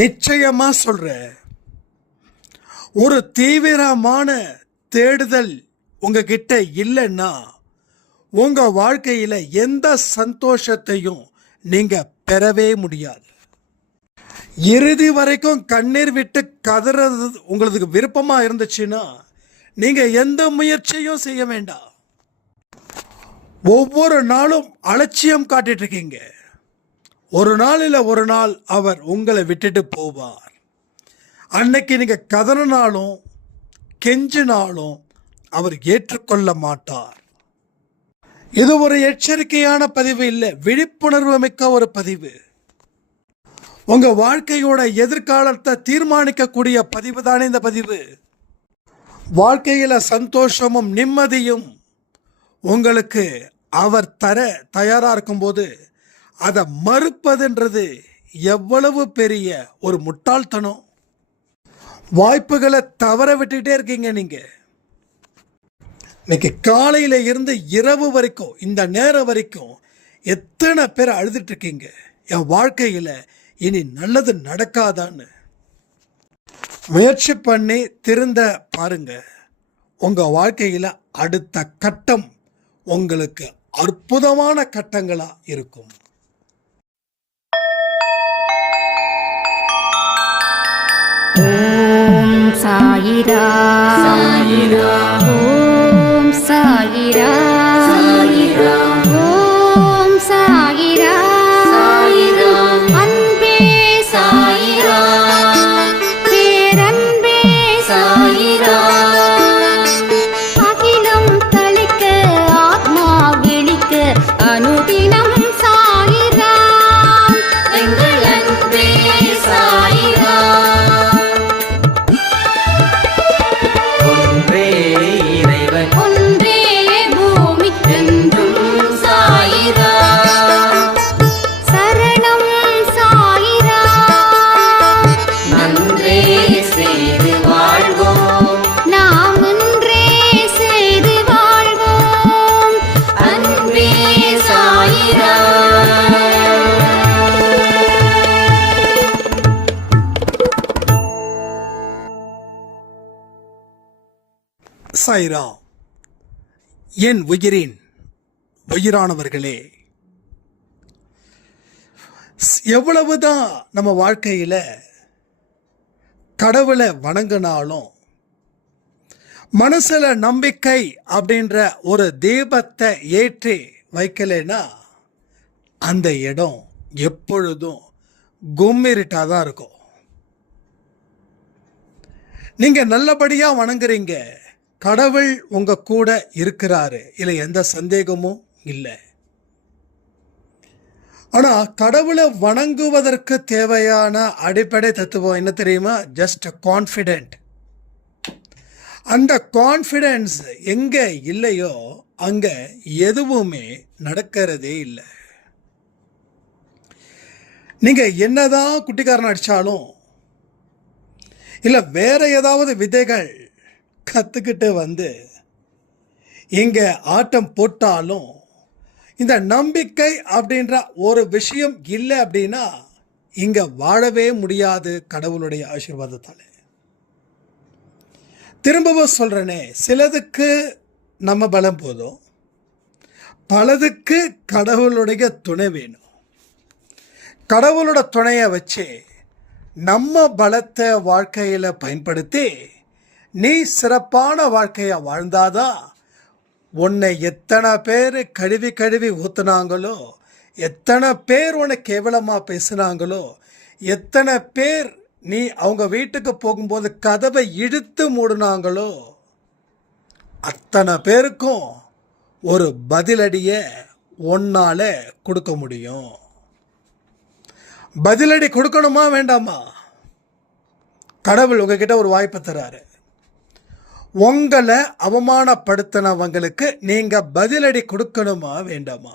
நிச்சயமா சொல்றேன், ஒரு தீவிரமான தேடுதல் உங்ககிட்ட இல்லைன்னா உங்க வாழ்க்கையில எந்த சந்தோஷத்தையும் நீங்க பெறவே முடியாது. இறுதி வரைக்கும் கண்ணீர் விட்டு கதறது உங்களுக்கு விருப்பமா இருந்துச்சுன்னா நீங்க எந்த முயற்சியும் செய்ய வேண்டாம். ஒவ்வொரு நாளும் அலட்சியம் காட்டிட்டு இருக்கீங்க. ஒரு நாள் இல்லை ஒரு நாள் அவர் உங்களை விட்டுட்டு போவார். அன்னைக்கு நீங்க கதறினாலும் கெஞ்சினாலும் அவர் ஏற்றுக்கொள்ள மாட்டார். இது ஒரு எச்சரிக்கையான பதிவு இல்லை, விழிப்புணர்வு மிக்க ஒரு பதிவு. உங்க வாழ்க்கையோட எதிர்காலத்தை தீர்மானிக்கக்கூடிய பதிவு தானே இந்த பதிவு. வாழ்க்கையில சந்தோஷமும் நிம்மதியும் உங்களுக்கு அவர் தர தயாரா இருக்கும்போது அதை மறுப்பதுன்றது எவ்வளவு பெரிய ஒரு முட்டாள்தனம். வாய்ப்புகளை தவற விட்டுட்டே இருக்கீங்க நீங்க. இன்னைக்கு காலையில இருந்து இரவு வரைக்கும் இந்த நேரம் வரைக்கும் எத்தனை பேர் அழுதுட்டு இருக்கீங்க, என் வாழ்க்கையில இனி நல்லது நடக்காதான்னு. முயற்சி பண்ணி திருந்த பாருங்க. உங்க வாழ்க்கையில அடுத்த கட்டம் உங்களுக்கு அற்புதமான கட்டங்களா இருக்கும். ஓம் சாயிரா சாயிரா, ஓம் சாயிரா சாயிரா, ஓம் சாயிரா சாயிரா, அன்பே சாயிரா, பேரன்பே சாயிரா, அகிலம் தளிக்க ஆத்மா விழிக்க அனுதினம் சாயிரா, எங்கள் அன்பே சாயிரா. ஒன்றே பூமிக்கென்றும் சாயிரா, சரணம் சாயிரா, நன்றே செய்து வாழ்வோம், நாம் ஒன்றே செய்து வாழ்வோம், அன்பே சாயிரா. சாய்ராம். என் உயிரின் உயிரானவர்களே, எவ்வளவுதான் நம்ம வாழ்க்கையில கடவுளை வணங்கினாலும் மனசுல நம்பிக்கை அப்படின்ற ஒரு தீபத்தை ஏற்றி வைக்கலைன்னா அந்த இடம் எப்பொழுதும் கும்மிருட்டாக தான் இருக்கும். நீங்க நல்லபடியா வணங்குறீங்க, கடவுள் உங்க கூட இருக்கிறாரு, இல்லை எந்த சந்தேகமும் இல்லை. ஆனா கடவுளை வணங்குவதற்கு தேவையான அடிப்படை தத்துவம் என்ன தெரியுமா? Just confident. அந்த கான்ஃபிடென்ஸ் எங்க இல்லையோ அங்க எதுவுமே நடக்கிறதே இல்லை. நீங்க என்னதான் குட்டிக்காரன் அடிச்சாலும் இல்லை வேற ஏதாவது விதைகள் கற்றுக்கிட்டு வந்து இங்கே ஆட்டம் போட்டாலும் இந்த நம்பிக்கை அப்படின்ற ஒரு விஷயம் இல்லை அப்படின்னா இங்கே வாழவே முடியாது கடவுளுடைய ஆசீர்வாதத்தால். திரும்பவும் சொல்கிறேனே, சிலதுக்கு நம்ம பலம் போதும், பலதுக்கு கடவுளுடைய துணை வேணும். கடவுளோட துணையை வச்சு நம்ம பலத்தை வாழ்க்கையில் பயன்படுத்தி நீ சிறப்பான வாழ்க்கையை வாழ்ந்தாதான் உன்னை எத்தனை பேர் கழுவி கழுவி ஊற்றுனாங்களோ, எத்தனை பேர் உன்னை கேவலமாக பேசுனாங்களோ, எத்தனை பேர் நீ அவங்க வீட்டுக்கு போகும்போது கதவை இழுத்து மூடினாங்களோ, அத்தனை பேருக்கும் ஒரு பதிலடியை உன்னால் கொடுக்க முடியும். பதிலடி கொடுக்கணுமா வேண்டாமா? கடவுள் உங்ககிட்ட ஒரு வாய்ப்பு தராரு. உங்களை அவமானப்படுத்தினவங்களுக்கு நீங்க பதிலடி கொடுக்கணுமா வேண்டாமா?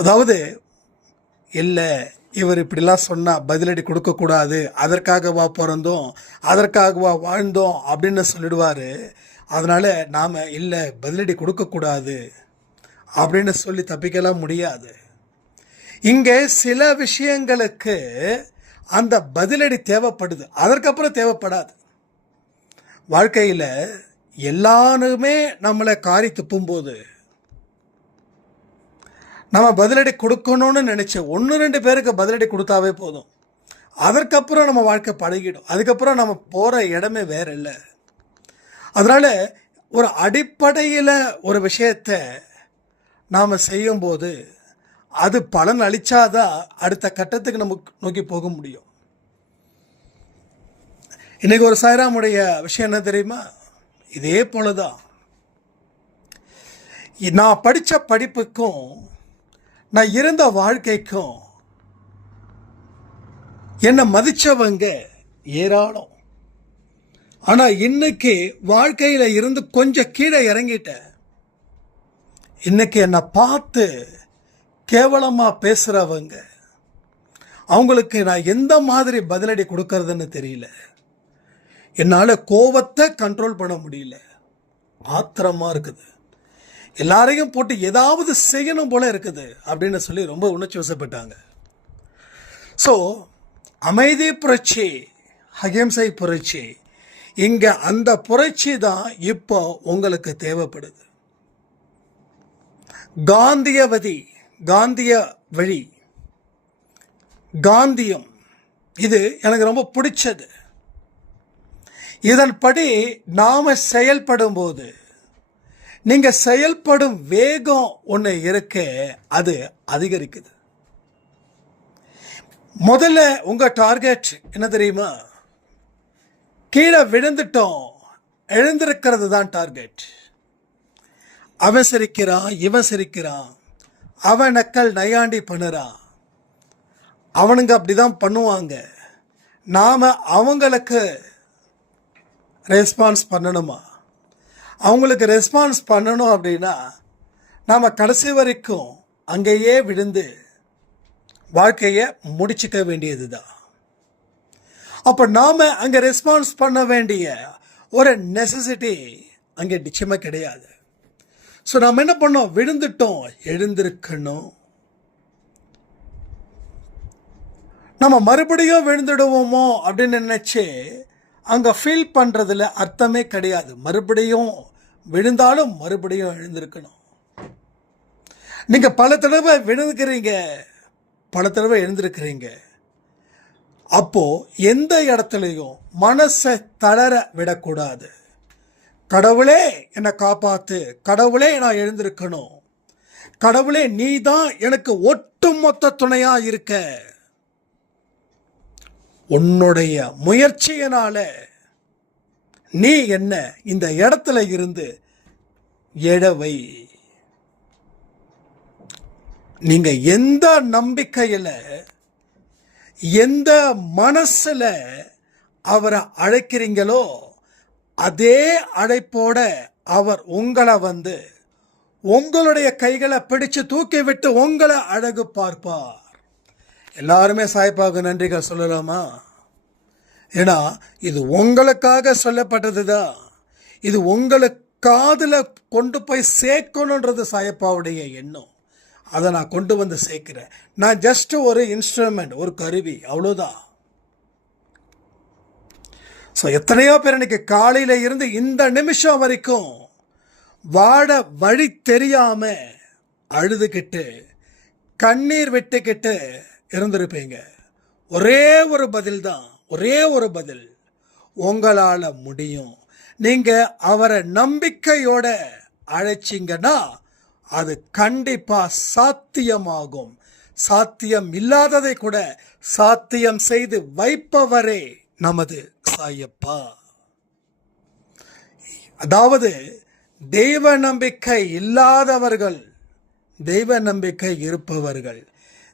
அதாவது இல்லை இவர் இப்படிலாம் சொன்னால் பதிலடி கொடுக்கக்கூடாது, அதற்காகவா பிறந்தோம், அதற்காகவா வாழ்ந்தோம் அப்படின்னு சொல்லிடுவார். அதனால் நாம் இல்லை பதிலடி கொடுக்கக்கூடாது அப்படின்னு சொல்லி தப்பிக்கலாம் முடியாது. இங்கே சில விஷயங்களுக்கு அந்த பதிலடி தேவைப்படுது, அதற்கப்புறம் தேவைப்படாது. வாழ்க்கையில் எல்லாருமே நம்மளை காரி துப்பும்போது நம்ம பதிலடி கொடுக்கணும்னு நினச்ச 1-2 பேருக்கு பதிலடி கொடுத்தாவே போதும். அதற்கப்புறம் நம்ம வாழ்க்கை பழகிடும். அதுக்கப்புறம் நம்ம போகிற இடமே வேற இல்லை. அதனால் ஒரு அடிப்படையில் ஒரு விஷயத்தை நாம் செய்யும்போது அது பலன் அளித்தாதான் அடுத்த கட்டத்துக்கு நம்ம நோக்கி போக முடியும். இன்றைக்கி ஒரு சாய்ராமுடைய விஷயம் என்ன தெரியுமா? இதே போல தான் நான் படித்த படிப்புக்கும் நான் இருந்த வாழ்க்கைக்கும் என்னை மதித்தவங்க ஏராளம். ஆனால் இன்னைக்கு வாழ்க்கையில் இருந்து கொஞ்சம் கீழே இறங்கிட்டேன். இன்னைக்கு என்னை பார்த்து கேவலமாக பேசுகிறவங்க, அவங்களுக்கு நான் எந்த மாதிரி பதிலடி கொடுக்கறதுன்னு தெரியல. என்னால் கோபத்தை கண்ட்ரோல் பண்ண முடியல. ஆத்திரமாக இருக்குது. எல்லாரையும் போட்டு ஏதாவது செய்யணும் போல இருக்குது அப்படின்னு சொல்லி ரொம்ப உணர்ச்சி வசப்பட்டாங்க. ஸோ அமைதி புரட்சி, அகிம்சை புரட்சி, இங்கே அந்த புரட்சி தான் இப்போ உங்களுக்கு தேவைப்படுது. காந்தியவதி, காந்திய வழி, காந்தியம், இது எனக்கு ரொம்ப பிடிச்சது. இதன்படி நாம் செயல்படும் போது நீங்கள் செயல்படும் வேகம் ஒன்று இருக்க, அது அதிகரிக்குது. முதல்ல உங்கள் டார்கெட் என்ன தெரியுமா? கீழே விழுந்துட்டோம், எழுந்திருக்கிறது தான் டார்கெட். அவன் சிரிக்கிறான், இவன் சிரிக்கிறான், அவன் நக்கல் நையாண்டி பண்ணுறான், அவனுங்க அப்படி தான் பண்ணுவாங்க. நாம் அவங்களுக்கு ரெஸ்பான்ஸ் பண்ணணுமா? அவங்களுக்கு ரெஸ்பான்ஸ் பண்ணணும் அப்படின்னா நாம் கடைசி வரைக்கும் அங்கேயே விழுந்து வாழ்க்கையை முடிச்சுக்க வேண்டியது தான். அப்போ நாம் அங்கே ரெஸ்பான்ஸ் பண்ண வேண்டிய ஒரு நெசசிட்டி அங்கே நிச்சயமாக கிடையாது. ஸோ நாம் என்ன பண்ணோம்? விழுந்துட்டோம், எழுந்திருக்கணும். நம்ம மறுபடியும் விழுந்துடுவோமோ அப்படின்னு நினச்சி அங்கே ஃபீல் பண்ணுறதுல அர்த்தமே கிடையாது. மறுபடியும் விழுந்தாலும் மறுபடியும் எழுந்திருக்கணும். நீங்கள் பல தடவை விழுந்துக்கிறீங்க, பல தடவை எழுந்திருக்கிறீங்க. அப்போது எந்த இடத்துலையும் மனசை தளர விடக்கூடாது. கடவுளே என்னை காப்பாற்று, கடவுளே நான் எழுந்திருக்கணும், கடவுளே நீ தான் எனக்கு ஒட்டுமொத்த துணையாக இருக்க, உன்னுடைய முயற்சியினால நீ என்ன இந்த இடத்துல இருந்து எழவை. நீங்க எந்த நம்பிக்கையில், எந்த மனசுல அவரை அழைக்கிறீங்களோ அதே அழைப்போட அவர் உங்களை வந்து உங்களுடைய கைகளை பிடிச்சு தூக்கி விட்டு உங்களை அழகு பார்ப்பார். எல்லாருமே சாய்ப்பாக நன்றிகள் சொல்லலாமா? ஏன்னா இது உங்களுக்காக சொல்லப்பட்டது தான். இது உங்களுக்கு காதில் கொண்டு போய் சேர்க்கணுன்றது சாயப்பாவுடைய எண்ணம். அதை நான் கொண்டு வந்து சேர்க்கிறேன். நான் ஜஸ்ட் ஒரு இன்ஸ்ட்ருமெண்ட், ஒரு கருவி, அவ்வளோதான். ஸோ எத்தனையோ பேர் இன்னைக்கு காலையில் இருந்து இந்த நிமிஷம் வரைக்கும் வாட வழி தெரியாம அழுதுகிட்டு கண்ணீர் விட்டுக்கிட்டு இருந்திருப்பீங்க. ஒரே ஒரு பதில் தான், ஒரே ஒரு பதில், உங்களால் முடியும். நீங்கள் அவரை நம்பிக்கையோட அழைச்சிங்கன்னா அது கண்டிப்பாக சாத்தியமாகும். சாத்தியம் இல்லாததை கூட சாத்தியம் செய்து வைப்பவரே நமது சாயப்பா. அதாவது தெய்வ நம்பிக்கை இல்லாதவர்கள், தெய்வ நம்பிக்கை இருப்பவர்கள்.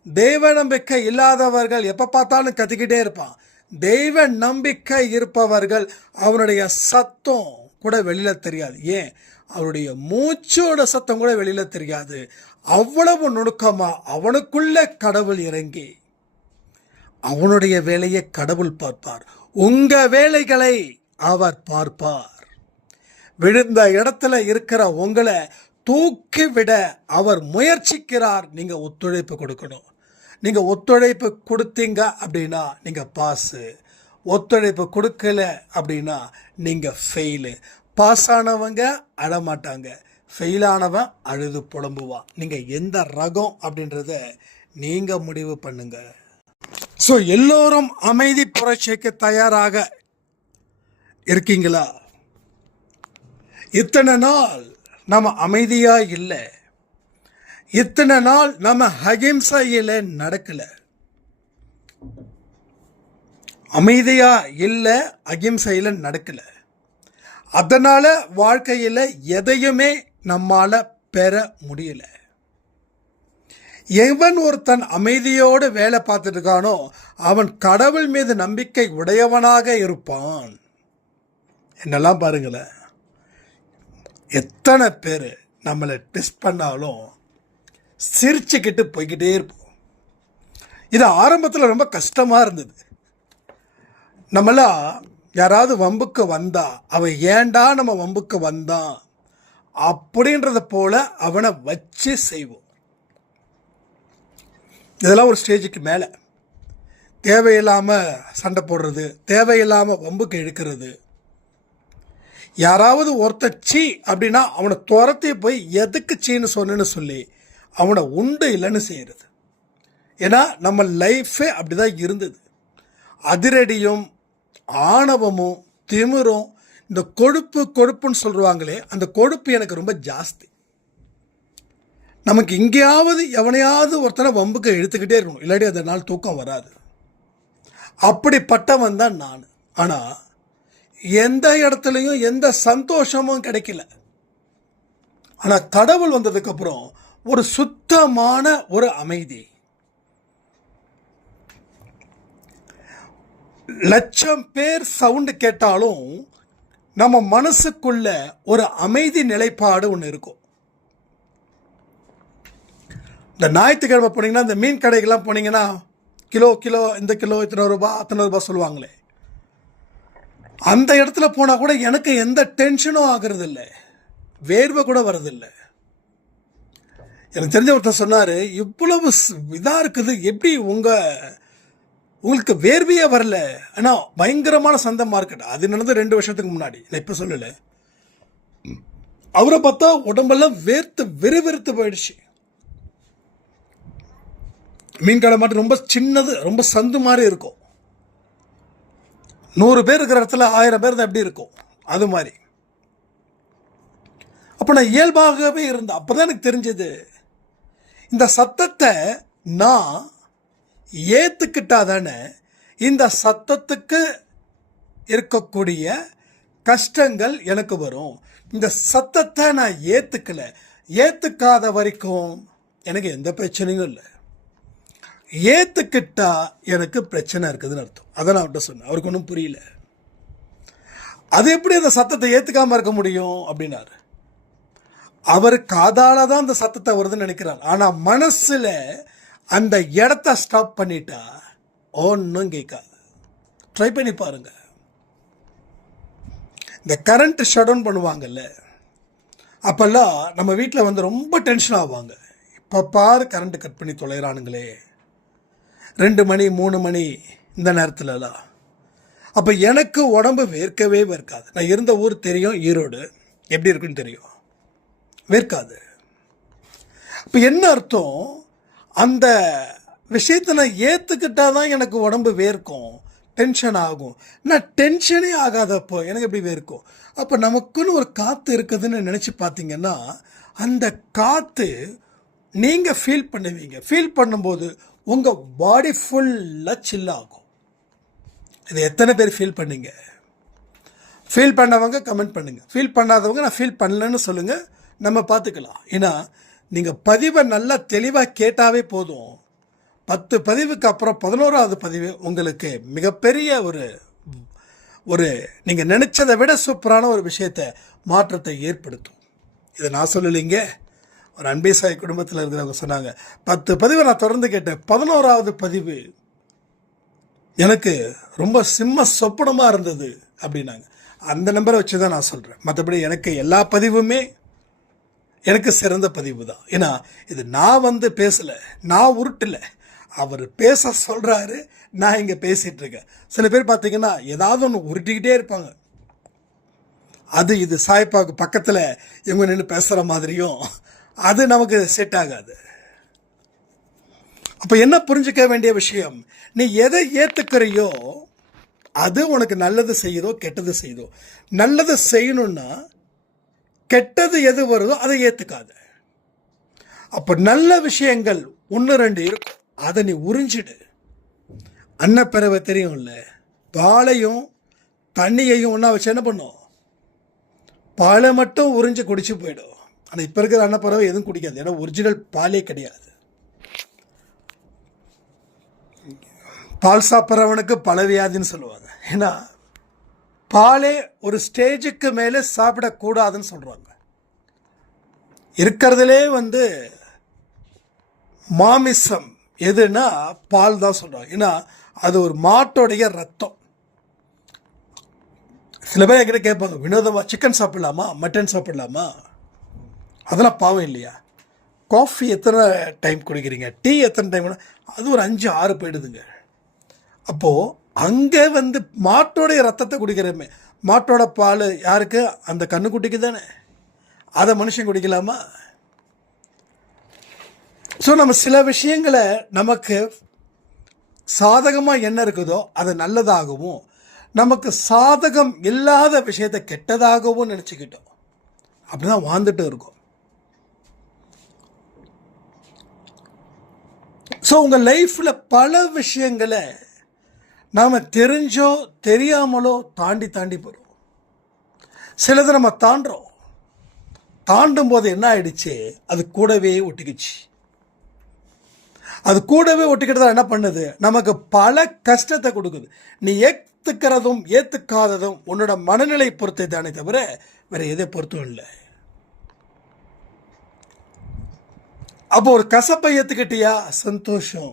தெய்வ நம்பிக்கை இல்லாதவர்கள் எப்போ பார்த்தாலும் கத்திக்கிட்டே இருப்பான். தெய்வ நம்பிக்கை இருப்பவர்கள் அவனுடைய சத்தம் கூட வெளியில் தெரியாது. ஏன், அவருடைய மூச்சோட சத்தம் கூட வெளியில் தெரியாது. அவ்வளவு நுணுக்கமாக அவனுக்குள்ள கடவுள் இறங்கி அவனுடைய வேலையை கடவுள் பார்ப்பார். உங்கள் வேலைகளை அவர் பார்ப்பார். விழுந்த இடத்துல இருக்கிற உங்களை தூக்கி விட அவர் முயற்சிக்கிறார். நீங்கள் ஒத்துழைப்பு கொடுக்கணும். நீங்கள் ஒத்துழைப்பு கொடுத்தீங்க அப்படின்னா நீங்கள் பாஸு, ஒத்துழைப்பு கொடுக்கல அப்படின்னா நீங்கள் ஃபெயிலு. பாஸ் ஆனவங்க அழமாட்டாங்க, ஃபெயிலானவன் அழுது புலம்புவான். நீங்கள் எந்த ரகம் அப்படின்றத நீங்கள் முடிவு பண்ணுங்க. ஸோ எல்லோரும் அமைதி புரட்சிக்கு தயாராக இருக்கீங்களா? இத்தனை நாள் நம்ம அமைதியாக இல்லை, இத்தனை நாள் நம்ம அகிம்சையில் நடக்கலை. அமைதியாக இல்லை, அகிம்சையில் நடக்கலை. அதனால் வாழ்க்கையில் எதையுமே நம்மால் பெற முடியலை. எவன் ஒருத்தன் அமைதியோடு வேலை பார்த்துட்டு இருக்கானோ அவன் கடவுள் மீது நம்பிக்கை உடையவனாக இருப்பான். என்னெல்லாம் பாருங்களேன், எத்தனை பேர் நம்மளை டெஸ்ட் பண்ணாலும் சிரிச்சுக்கிட்டு போய்கிட்டே இருப்போம். இது ஆரம்பத்தில் ரொம்ப கஷ்டமாக இருந்தது. நம்மளாம் யாராவது வம்புக்கு வந்தா அவன் ஏண்டா நம்ம வம்புக்கு வந்தான் அப்படின்றத போல அவனை வச்சு செய்வோம். இதெல்லாம் ஒரு ஸ்டேஜுக்கு மேலே தேவையில்லாமல் சண்டை போடுறது, தேவையில்லாமல் வம்புக்கு இழுக்கிறது. யாராவது ஒருத்தர் சீ அப்படின்னா அவனை துரத்தி போய் எதுக்கு சீன்னு சொன்னு சொல்லி அவனை உண்டு இல்லைன்னு செய்கிறது. ஏன்னா நம்ம லைஃபே அப்படி தான் இருந்தது. அதிரடியும் ஆணவமும் திமிரும் இந்த கொழுப்புன்னு சொல்லுவாங்களே, அந்த கொழுப்பு எனக்கு ரொம்ப ஜாஸ்தி. நமக்கு எங்கேயாவது எவனையாவது ஒருத்தனை வம்புக்கு இழுத்துக்கிட்டே இருக்கணும், இல்லாட்டி அந்த நாள் தூக்கம் வராது. அப்படிப்பட்டவன் தான் நான். ஆனால் எந்த இடத்துலையும் எந்த சந்தோஷமும் கிடைக்கல. ஆனால் கடவுள் வந்ததுக்கப்புறம் ஒரு சுத்தமான ஒரு அமைதி. லட்சம் பேர் சவுண்டு கேட்டாலும் நம்ம மனசுக்குள்ள ஒரு அமைதி நிலைப்பாடு ஒன்று இருக்கும். இந்த ஞாயிற்றுக்கிழமை போனீங்கன்னா இந்த மீன் கடைக்கெல்லாம் போனீங்கன்னா கிலோ இந்த கிலோ இத்தனை ரூபா அத்தனை ரூபா சொல்லுவாங்களே, அந்த இடத்துல போனால் கூட எனக்கு எந்த டென்ஷனும் ஆகிறது இல்லை, வேர்வை கூட வர்றதில்லை. எனக்கு தெரிஞ்ச ஒருத்தர் சொன்னார், இவ்வளவு இதாக இருக்குது, எப்படி உங்களுக்கு வேர்வையே வரல? ஆனால் பயங்கரமான சந்தை மார்க்கெட். அது நடந்து 2 வருஷத்துக்கு முன்னாடி, நான் இப்போ சொல்லலை. அவரை பார்த்தா உடம்பெல்லாம் வெறுத்து போயிடுச்சு. மீன் கடை மட்டும் ரொம்ப சின்னது, ரொம்ப சந்து மாதிரி இருக்கும். 100 பேர் இருக்கிற இடத்துல 1000 பேர் தான் எப்படி இருக்கும், அது மாதிரி. அப்போ நான் இயல்பாகவே இருந்தேன். அப்போ தான் எனக்கு தெரிஞ்சது, இந்த சத்தத்தை நான் ஏற்றுக்கிட்டா தானே இந்த சத்தத்துக்கு இருக்கக்கூடிய கஷ்டங்கள் எனக்கு வரும். இந்த சத்தத்தை நான் ஏற்றுக்காத வரைக்கும் எனக்கு எந்த பிரச்சனையும் இல்லை. ஏற்றுக்கிட்டா எனக்கு பிரச்சனை இருக்குதுன்னு அர்த்தம். அதை நான் அவர்கிட்ட சொன்னேன். அவருக்கு ஒன்றும் புரியல. அது எப்படி அந்த சத்தத்தை ஏற்றுக்காமல் இருக்க முடியும் அப்படின்னாரு. அவர் காதால தான் அந்த சத்தத்தை வருதுன்னு நினைக்கிறார். ஆனால் மனசில் அந்த இடத்த ஸ்டாப் பண்ணிட்டா ஒன்றும் கேட்காது. ட்ரை பண்ணி பாருங்க. இந்த கரண்ட் ஷட் டவுன் பண்ணுவாங்கல்ல, அப்போல்லாம் நம்ம வீட்டில் வந்து ரொம்ப டென்ஷன் ஆவாங்க. இப்போ பாரு கரண்ட்டு கட் பண்ணி தொலைகிறானுங்களே, 2 மணி 3 மணி இந்த நேரத்துலலாம். அப்போ எனக்கு உடம்பு வேர்க்கவே வேர்க்காது. நான் இருந்த ஊர் தெரியும், ஈரோடு எப்படி இருக்குன்னு தெரியும், வேர்க்காது. இப்போ என்ன அர்த்தம், அந்த விஷயத்தை நான் ஏற்றுக்கிட்டா தான் எனக்கு உடம்பு வேர்க்கும், டென்ஷன் ஆகும். நான் டென்ஷனே ஆகாதப்போ எனக்கு எப்படி வேர்க்கும்? அப்போ நமக்குன்னு ஒரு காற்று இருக்குதுன்னு நினச்சி பார்த்தீங்கன்னா அந்த காற்று நீங்கள் ஃபீல் பண்ணுவீங்க. ஃபீல் பண்ணும்போது உங்கள் பாடி ஃபுல்லாக சில் ஆகும். இது எத்தனை பேர் ஃபீல் பண்ணீங்க? ஃபீல் பண்ணவங்க கமெண்ட் பண்ணுங்கள், ஃபீல் பண்ணாதவங்க நான் ஃபீல் பண்ணலன்னு சொல்லுங்கள், நம்ம பார்த்துக்கலாம். ஏன்னா நீங்கள் பதிவை நல்லா தெளிவாக கேட்டாவே போதும். 10 பதிவுக்கு அப்புறம் 11வது பதிவு உங்களுக்கு மிகப்பெரிய ஒரு நீங்கள் நினச்சதை விட சூப்பரான ஒரு விஷயத்தை, மாற்றத்தை ஏற்படுத்தும். இதை நான் சொல்லலைங்க, ஒரு அன்பே சாய் குடும்பத்தில் இருக்கிறவங்க சொன்னாங்க. 10 பதிவை நான் தொடர்ந்து கேட்டேன். 11வது பதிவு எனக்கு ரொம்ப சிம்ம சொப்பனமாக இருந்தது அப்படின்னாங்க. அந்த நம்பரை வச்சு தான் நான் சொல்கிறேன். மற்றபடி எனக்கு எல்லா பதிவுமே எனக்கு சிறந்த பதிவு தான். ஏன்னா இது நான் வந்து பேசலை, நான் உருட்டலை, அவர் பேச சொல்கிறாரு, நான் இங்கே பேசிகிட்டு இருக்கேன். சில பேர் பார்த்தீங்கன்னா ஏதாவது ஒன்று உருட்டிக்கிட்டே இருப்பாங்க. அது இது சாய்ப்பாவுக்கு பக்கத்தில் இவங்க நின்று பேசுகிற மாதிரியும் அது நமக்கு செட் ஆகாது. அப்போ என்ன புரிஞ்சுக்க வேண்டிய விஷயம், நீ எதை ஏற்றுக்கிறையோ அது உனக்கு நல்லது செய்யுதோ கெட்டது செய்யுதோ. நல்லது செய்யணும்னா கெட்டது எது வருதோ அதை ஏற்றுக்காத. அப்போ நல்ல விஷயங்கள் 1-2 இருக்கும், அதை நீ உறிஞ்சிடு. அன்னப்பறவை தெரியும்ல, பாலையும் தண்ணியையும் ஒன்றா வச்சு என்ன பண்ணும், பாலை மட்டும் உறிஞ்சு குடிச்சு போயிடும். ஆனால் இப்போ இருக்கிற அன்னப்பறவை எதுவும் குடிக்காது, ஏன்னா ஒரிஜினல் பாலே கிடையாது. பால் சாப்பிட்றவனுக்கு பல வியாதின்னு சொல்லுவாங்க. ஏன்னா பாலே ஒரு ஸ்டேஜுக்கு மேலே சாப்பிடக்கூடாதுன்னு சொல்கிறாங்க. இருக்கிறதுலே மாமிசம் எதுனா பால் தான் சொல்கிறாங்க. ஏன்னா அது ஒரு மாட்டோடைய ரத்தம். சில பேர் என்கிட்ட கேட்பாங்க, வினோதமாக சிக்கன் சாப்பிடலாமா, மட்டன் சாப்பிடலாமா? அதெல்லாம் பாவம் இல்லையா? காஃபி எத்தனை டைம் குடிக்கிறீங்க, டீ எத்தனை டைம்? அது ஒரு 5-6 போயிடுதுங்க. அப்போது அங்கே மாட்டோடைய ரத்தத்தை குடிக்கிறமே, மாட்டோட பால் யாருக்கு? அந்த கண்ணுக்குட்டிக்கு தானே. அதை மனுஷன் குடிக்கலாமா? ஸோ நம்ம சில விஷயங்களை நமக்கு சாதகமாக என்ன இருக்குதோ அது நல்லதாகவும், நமக்கு சாதகம் இல்லாத விஷயத்தை கெட்டதாகவும் நினச்சிக்கிட்டோம். அப்படி தான் வாழ்ந்துட்டு இருக்கோம். ஸோ உங்கள் லைஃப்பில் பல விஷயங்களை நாம் தெரிஞ்சோ தெரியாமலோ தாண்டி போகிறோம். சிலது நம்ம தாண்டுறோம், தாண்டும் போது என்ன ஆயிடுச்சு, அது கூடவே ஒட்டிக்கிச்சு. அது கூடவே ஒட்டிக்கிட்டு என்ன பண்ணுது, நமக்கு பல கஷ்டத்தை கொடுக்குது. நீ ஏற்றுக்கிறதும் ஏற்றுக்காததும் உன்னோட மனநிலை பொறுத்தே தானே தவிர வேறு எதை பொறுத்தும் இல்லை. அப்போ ஒரு கசப்பை ஏற்றுக்கிட்டியா, சந்தோஷம்.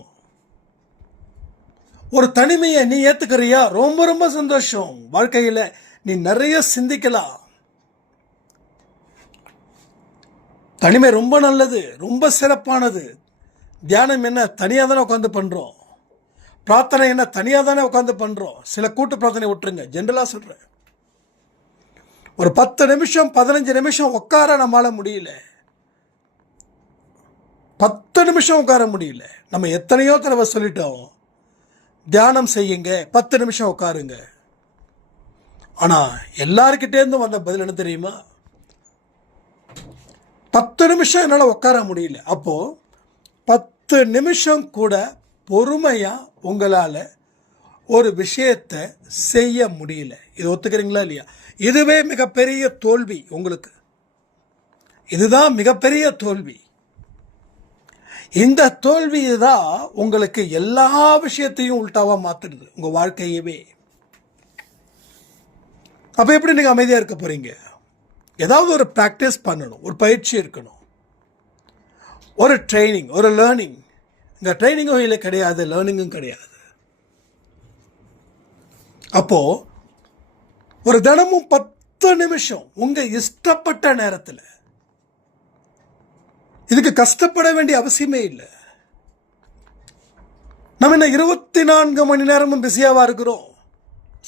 ஒரு தனிமையை நீ ஏற்றுக்கிறியா, ரொம்ப ரொம்ப சந்தோஷம். வாழ்க்கையில் நீ நிறைய சிந்திக்கலாம். தனிமை ரொம்ப நல்லது, ரொம்ப சிறப்பானது. தியானம் என்ன தனியாக தானே உட்காந்து பண்ணுறோம், பிரார்த்தனை என்ன தனியாக தானே உட்காந்து பண்ணுறோம். சில கூட்டு பிரார்த்தனை விட்டுருங்க, ஜென்ரலாக சொல்கிறேன். ஒரு 10 நிமிஷம் 15 நிமிஷம் உட்கார நம்மளால் முடியல, 10 நிமிஷம் உட்கார முடியல. நம்ம எத்தனையோ தடவை சொல்லிட்டோம், தியானம் செய்யுங்க, 10 நிமிஷம் உட்காருங்க. ஆனால் எல்லாருக்கிட்டேருந்தும் வந்த பதில் என்ன தெரியுமா, 10 நிமிஷம் என்னால் உட்கார முடியல. அப்போது 10 நிமிஷம் கூட பொறுமையாக உங்களால் ஒரு விஷயத்தை செய்ய முடியல. இது ஒத்துக்கிறீங்களா இல்லையா? இதுவே மிகப்பெரிய தோல்வி உங்களுக்கு. இதுதான் மிகப்பெரிய தோல்வி. இந்த தோல்வி தான் உங்களுக்கு எல்லா விஷயத்தையும் உள்டாவாக மாற்றிடுது, உங்கள் வாழ்க்கையவே. அப்போ எப்படி நீங்கள் அமைதியாக இருக்க போகிறீங்க? ஏதாவது ஒரு ப்ராக்டிஸ் பண்ணணும், ஒரு பயிற்சி இருக்கணும், ஒரு ட்ரைனிங், ஒரு லேர்னிங். இங்கே ட்ரைனிங்கும் இல்லை கிடையாது, லேர்னிங்கும் கிடையாது. அப்போது ஒரு தினமும் 10 நிமிஷம் உங்கள் இஷ்டப்பட்ட நேரத்தில், இதுக்கு கஷ்டப்பட வேண்டிய அவசியமே இல்லை. நம்ம என்ன 24 மணி நேரமும் பிஸியாவா இருக்கிறோம்?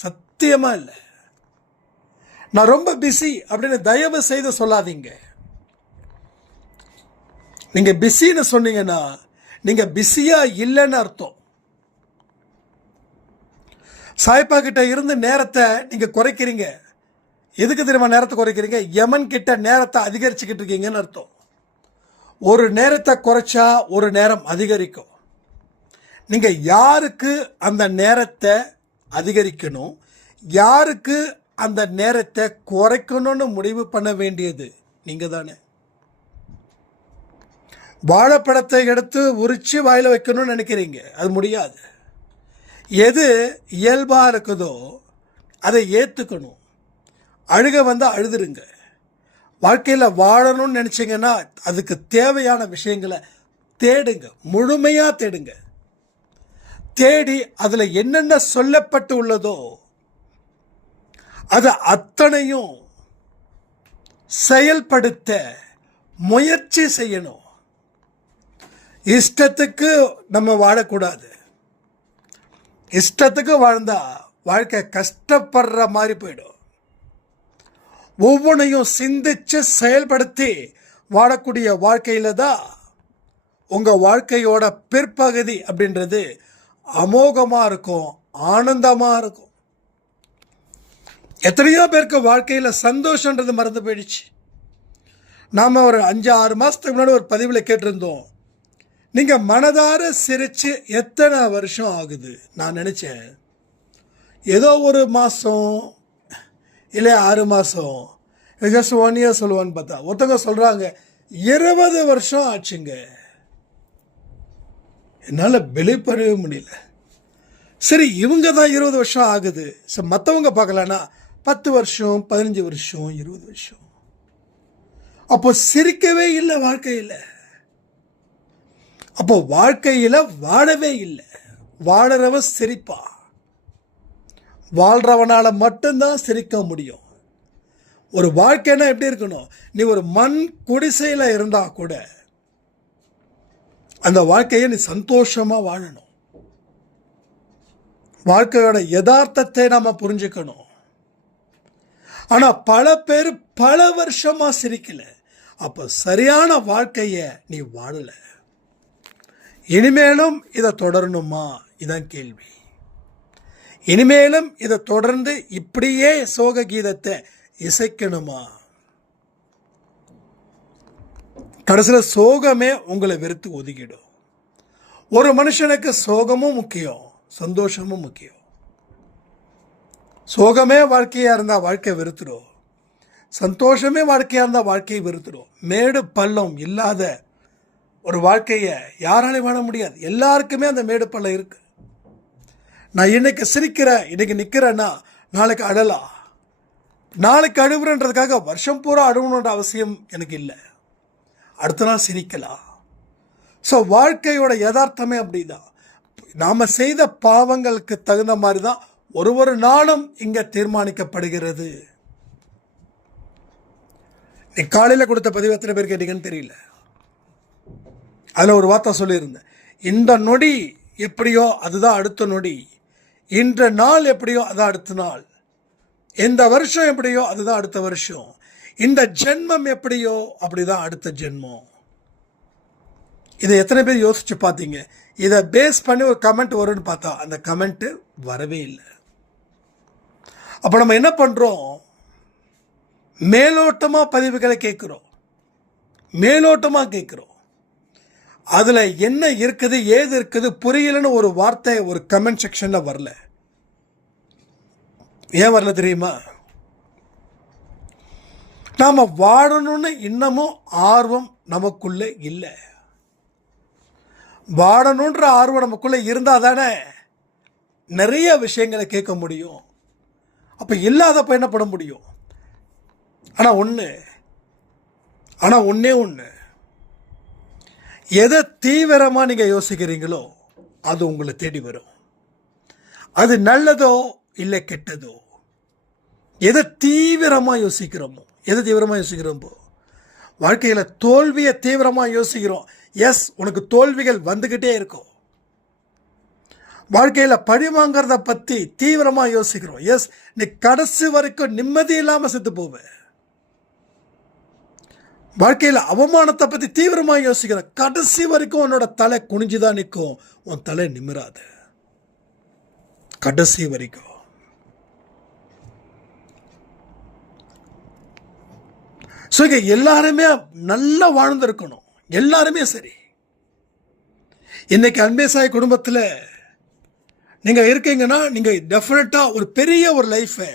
சத்தியமா இல்லை. நான் ரொம்ப பிஸி அப்படின்னு தயவு செய்து சொல்லாதீங்க. நீங்க பிஸின்னு சொன்னீங்கன்னா நீங்க பிஸியா இல்லைன்னு அர்த்தம். சாய்ப்பா கிட்ட இருந்து நேரத்தை நீங்க குறைக்கிறீங்க. எதுக்கு தெரியுமா நேரத்தை குறைக்கிறீங்க? யமன் கிட்ட நேரத்தை அதிகரிச்சுக்கிட்டு இருக்கீங்கன்னு அர்த்தம். ஒரு நேரத்தை குறைச்சா ஒரு நேரம் அதிகரிக்கும். நீங்க யாருக்கு அந்த நேரத்தை அதிகரிக்கணும், யாருக்கு அந்த நேரத்தை குறைக்கணும்னு முடிவு பண்ண வேண்டியது நீங்க தானே. வாழைப்பழத்தை எடுத்து உரிச்சு வாயில வைக்கணும்னு நினைக்கிறீங்க, அது முடியாது. எது இயல்பாக இருக்குதோ அதை ஏற்றுக்கணும். அழுக அழுதுருங்க. வாழ்க்கையில் வாழணும்னு நினச்சிங்கன்னா அதுக்கு தேவையான விஷயங்களை தேடுங்க, முழுமையாக தேடுங்க. தேடி அதில் என்னென்ன சொல்லப்பட்டு உள்ளதோ அதை அத்தனையும் செயல்படுத்த முயற்சி செய்யணும். இஷ்டத்துக்கு நம்ம வாழக்கூடாது. இஷ்டத்துக்கு வாழ்ந்தா வாழ்க்கை கஷ்டப்படுற மாதிரி போயிடும். ஒவ்வொன்றையும் சிந்திச்சு செயல்படுத்தி வாழக்கூடிய வாழ்க்கையில் தான் உங்கள் வாழ்க்கையோட பிற்பகுதி அப்படின்றது அமோகமாக இருக்கும், ஆனந்தமாக இருக்கும். எத்தனையோ பேருக்கு வாழ்க்கையில் சந்தோஷன்றது மறந்து போயிடுச்சு. நாம் ஒரு 5-6 மாதத்துக்கு முன்னாடி ஒரு பதிவில் கேட்டிருந்தோம், நீங்கள் மனதார சிரித்து எத்தனை வருஷம் ஆகுது? நான் நினச்சேன் ஏதோ ஒரு மாதம் இல்லை 6 மாதம், ஜஸ்ட் 1 இயர் சொல்லுவான்னு பார்த்தா ஒருத்தவங்க சொல்கிறாங்க 20 வருஷம் ஆச்சுங்க. என்னால் பிலீவ் பண்ணவே முடியல. சரி, இவங்க தான் 20 வருஷம் ஆகுது. சரி, மற்றவங்க பார்க்கலான்னா 10 வருஷம், 15 வருஷம், 20 வருஷம். அப்போ சிரிக்கவே இல்லை வாழ்க்கையில். அப்போ வாழ்க்கையில் வாழவே இல்லை. வாழறவன் சிரிப்பா. வாழ்றவனால மட்டும்தான் சிரிக்க முடியும். ஒரு வாழ்க்கைன்னா எப்படி இருக்கணும்? நீ ஒரு மண் குடிசையில் இருந்தா கூட அந்த வாழ்க்கையை நீ சந்தோஷமா வாழணும். வாழ்க்கையோட யதார்த்தத்தை நாம புரிஞ்சுக்கணும். ஆனா பல பேர் பல வருஷமா சிரிக்கல. அப்ப சரியான வாழ்க்கைய நீ வாழல. இனிமேலும் இதை தொடரணுமா? இதான் கேள்வி. இனிமேலும் இதை தொடர்ந்து இப்படியே சோக கீதத்தை இசைக்கணுமா? கடைசியில் சோகமே உங்களை வெறுத்து ஒதுக்கிடும். ஒரு மனுஷனுக்கு சோகமும் முக்கியம், சந்தோஷமும் முக்கியம். சோகமே வாழ்க்கையாக இருந்தால் வாழ்க்கையை வெறுத்துடும். சந்தோஷமே வாழ்க்கையாக இருந்தால் வாழ்க்கையை வெறுத்துடும். மேடு பள்ளம் இல்லாத ஒரு வாழ்க்கையை யாராலையும் வாழ முடியாது. எல்லாருக்குமே அந்த மேடு பள்ளம் இருக்கு. நான் இன்னைக்கு சிரிக்கிறேன், இன்னைக்கு நிற்கிறேன்னா நாளைக்கு அழலாம். நாளைக்கு அழுவுறன்றதுக்காக வருஷம் பூரா அழுவணுன்ற அவசியம் எனக்கு இல்லை. அடுத்த நாள் சிரிக்கலாம். ஸோ வாழ்க்கையோட யதார்த்தமே அப்படிதான். நாம் செய்த பாவங்களுக்கு தகுந்த மாதிரி தான் ஒரு நாளும் இங்கே தீர்மானிக்கப்படுகிறது. நீ காலையில் கொடுத்த பதிவு எத்தனை பேர் கேட்டீங்கன்னு தெரியல. அதில் ஒரு வார்த்தை சொல்லியிருந்தேன், இந்த நொடி எப்படியோ அதுதான் அடுத்த நொடி, இன்ற நாள் எப்படியோ அதான் அடுத்த நாள், இந்த வருஷம் எப்படியோ அதுதான் அடுத்த வருஷம், இந்த ஜென்மம் எப்படியோ அப்படிதான் அடுத்த ஜென்மம். இதை எத்தனை பேர் யோசிச்சு பார்த்தீங்க? இதை பேஸ் பண்ணி ஒரு கமெண்ட் வரும்னு பார்த்தா அந்த கமெண்ட்டு வரவே இல்லை. அப்போ நம்ம என்ன பண்ணுறோம்? மேலோட்டமாக பதிவுகளை கேட்குறோம், மேலோட்டமாக கேட்குறோம். அதில் என்ன இருக்குது ஏது இருக்குது புரியலன்னு ஒரு வார்த்தை ஒரு கமெண்ட் செக்ஷனில் வரல. ஏன் வரல தெரியுமா? நாம் வாழணும்னு இன்னமும் ஆர்வம் நமக்குள்ளே இல்லை. வாழணுன்ற ஆர்வம் நமக்குள்ளே இருந்தால் தானே நிறைய விஷயங்களை கேட்க முடியும். அப்போ இல்லாதப்ப என்ன பண்ண முடியும்? ஆனால் ஒன்றே ஒன்று, எதை தீவிரமாக நீங்கள் யோசிக்கிறீங்களோ அது உங்களை தேடி வரும். அது நல்லதோ இல்லை கெட்டதோ, எதை தீவிரமாக யோசிக்கிறோமோ வாழ்க்கையில் தோல்வியை தீவிரமாக யோசிக்கிறோம். எஸ், உனக்கு தோல்விகள் வந்துக்கிட்டே இருக்கும். வாழ்க்கையில் பழி வாங்கிறத பற்றி தீவிரமாக யோசிக்கிறோம். எஸ், நீ கடைசி வரைக்கும் நிம்மதி இல்லாமல் செத்து போவ. வாழ்க்கையில் அவமானத்தை பற்றி தீவிரமாக யோசிக்கிறோம். கடைசி வரைக்கும் உன்னோட தலை குனிஞ்சுதான் நிற்கும், உன் தலை நிமிராது கடைசி வரைக்கும். ஸோ இங்கே எல்லாருமே நல்லா வாழ்ந்துருக்கணும், எல்லாருமே சரி. இன்னைக்கு அன்பேசாய் குடும்பத்தில் நீங்கள் இருக்கீங்கன்னா நீங்கள் டெஃபினட்டாக ஒரு பெரிய ஒரு லைஃப்பை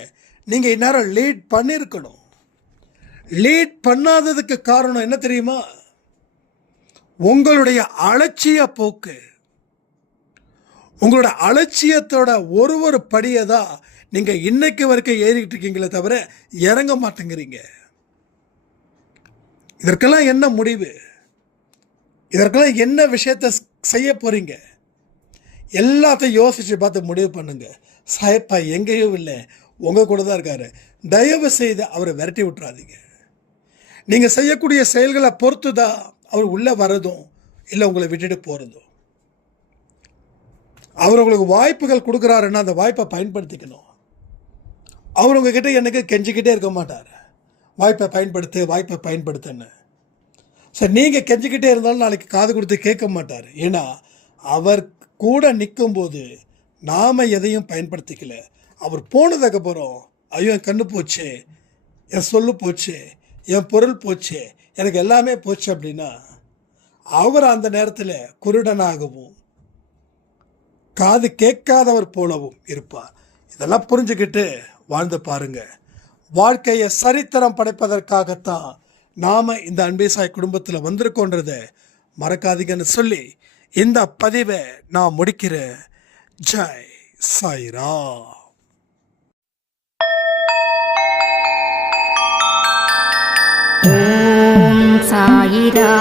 நீங்கள் இந்நேரம் லீட் பண்ணியிருக்கணும். லீட் பண்ணாததுக்கு காரணம் என்ன தெரியுமா? உங்களுடைய அலட்சிய போக்கு. உங்களோட அலட்சியத்தோட ஒரு படியை தான் நீங்கள் இன்னைக்கு வரைக்கும் ஏறிக்கிட்டு இருக்கீங்களே தவிர இறங்க மாட்டேங்கிறீங்க. இதற்கெல்லாம் என்ன முடிவு? இதற்கெல்லாம் என்ன விஷயத்தை செய்ய போறீங்க? எல்லாத்தையும் யோசிச்சு பார்த்து முடிவு பண்ணுங்க. சாயப்பா எங்கேயும் இல்லை, உங்க கூட தான் இருக்காரு. தயவு செய்து அவரை விரட்டி விட்டுறாதீங்க. நீங்கள் செய்யக்கூடிய செயல்களை பொறுத்து தான் அவர் உள்ளே வரதும் இல்லை உங்களை விட்டுட்டு போகிறதோ. அவர் உங்களுக்கு வாய்ப்புகள் கொடுக்குறாருன்னா அந்த வாய்ப்பை பயன்படுத்திக்கணும். அவர் உங்ககிட்ட எனக்கு கெஞ்சிக்கிட்டே இருக்க மாட்டார், வாய்ப்பை பயன்படுத்து வாய்ப்பை பயன்படுத்துன்னு. சரி, நீங்கள் கெஞ்சிக்கிட்டே இருந்தாலும் நாளைக்கு காது கொடுத்து கேட்க மாட்டார். ஏன்னா அவர் கூட நிற்கும்போது நாம் எதையும் பயன்படுத்திக்கல. அவர் போனதுக்கப்புறம் ஐயோ என் கண்ணு போச்சு, என் சொல்லு போச்சு, என் பொருள் போச்சு, எனக்கு எல்லாமே போச்சு அப்படின்னா அவர் அந்த நேரத்தில் குருடனாகவும் காது கேட்காதவர் போலவும் இருப்பார். இதெல்லாம் புரிஞ்சுக்கிட்டு வாழ்ந்து பாருங்க. வாழ்க்கையை சரித்திரம் படைப்பதற்காகத்தான் நாம் இந்த அன்பேசாய் குடும்பத்தில் வந்திருக்கோன்றதை மறக்காதீங்கன்னு சொல்லி இந்த பதிவை நான் முடிக்கிறேன். ஜெய் சாய்ராம். ஓம் சாயிரா.